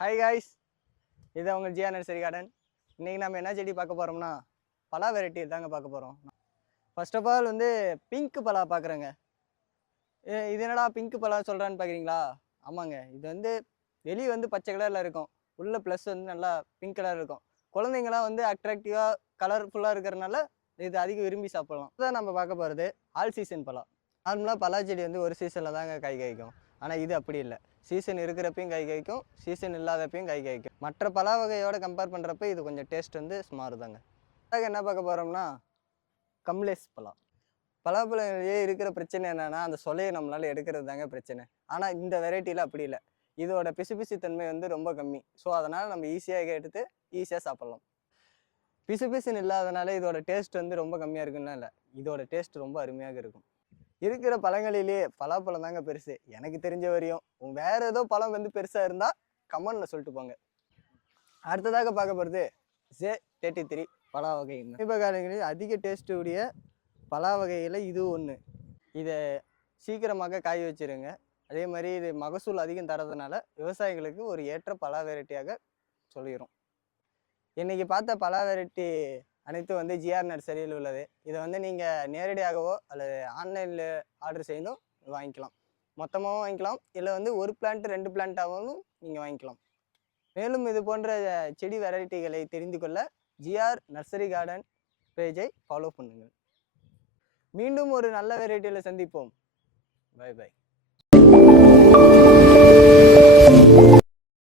Hi guys, இது அவங்க GR nursery garden. இன்றைக்கி நம்ம என்ன செடி பார்க்க போகிறோம்னா பலா வெரைட்டி தாங்க பார்க்க போகிறோம். ஃபர்ஸ்ட் ஆஃப் ஆல் வந்து பிங்க் பலா பார்க்குறேங்க. இது என்னடா பிங்க் பலா சொல்கிறான்னு பார்க்குறீங்களா? ஆமாங்க, இது வந்து வெளியே வந்து பச்சை கலரில் இருக்கும், உள்ள ப்ளஸ் வந்து நல்லா பிங்க் கலர் இருக்கும். குழந்தைங்களாம் வந்து அட்ராக்டிவாக கலர்ஃபுல்லாக இருக்கிறனால இது அதிகம் விரும்பி சாப்பிட்லாம். இதான் நம்ம பார்க்க போகிறது ஆல் சீசன் பலா. நார்மலாக பலா செடி வந்து ஒரு சீசனில் தாங்க காய் காய்க்கும், ஆனால் இது அப்படி இல்லை. சீசன் இருக்கிறப்பையும் காய் காய்க்கும், சீசன் இல்லாதப்பையும் காய் காய்க்கும். மற்ற பலா வகையோடு கம்பேர் பண்ணுறப்ப இது கொஞ்சம் டேஸ்ட் வந்து மாறுதாங்க. அதுக்கு என்ன பார்க்க போகிறோம்னா கம்லேஸ் பலா. பலாப்பழங்களே இருக்கிற பிரச்சனை என்னென்னா அந்த சொலையை நம்மளால் எடுக்கிறது தாங்க பிரச்சனை. ஆனால் இந்த வெரைட்டியில் அப்படி இல்லை, இதோட பிசுபிசுத்தன்மை வந்து ரொம்ப கம்மி. ஸோ அதனால் நம்ம ஈஸியாக எடுத்து ஈஸியாக சாப்பிட்லாம். பிசுபிசுன்னு இல்லாதனால இதோட டேஸ்ட் வந்து ரொம்ப கம்மியாக இருக்குன்னா இல்லை, இதோட டேஸ்ட் ரொம்ப அருமையாக இருக்கும். இருக்கிற பழங்களிலேயே பலாப்பழம் தாங்க பெருசு எனக்கு தெரிஞ்ச வரையும். வேற ஏதோ பழம் வந்து பெருசா இருந்தா கமெண்ட்ல சொல்லிட்டு போங்க. அடுத்ததாக பார்க்க போகிறது Z33 பலா வகை. சமீப காலங்களில் அதிக டேஸ்ட் உடைய பலா வகையில் இது ஒன்று. இதை சீக்கிரமாக காய வச்சிருங்க. அதே மாதிரி இது மகசூல் அதிகம் தரதுனால விவசாயிகளுக்கு ஒரு ஏற்ற பலா வெரைட்டியாக சொல்லிடும். இன்னைக்கு பார்த்த பலா வெரைட்டி அனைத்து வந்து ஜிஆர் நர்சரியில் உள்ளது. இதை வந்து நீங்கள் நேரடியாகவோ அல்லது ஆன்லைனில் ஆர்டர் செய்தும் வாங்கிக்கலாம். மொத்தமாகவும் வாங்கிக்கலாம், இல்லை வந்து ஒரு பிளான்ட் 2 பிளான்ட்டாகவும் நீங்கள் வாங்கிக்கலாம். மேலும் இது போன்ற செடி வெரைட்டிகளை தெரிந்து கொள்ள ஜிஆர் நர்சரி கார்டன் பேஜை ஃபாலோ பண்ணுங்கள். மீண்டும் ஒரு நல்ல வெரைட்டியில் சந்திப்போம். Bye by.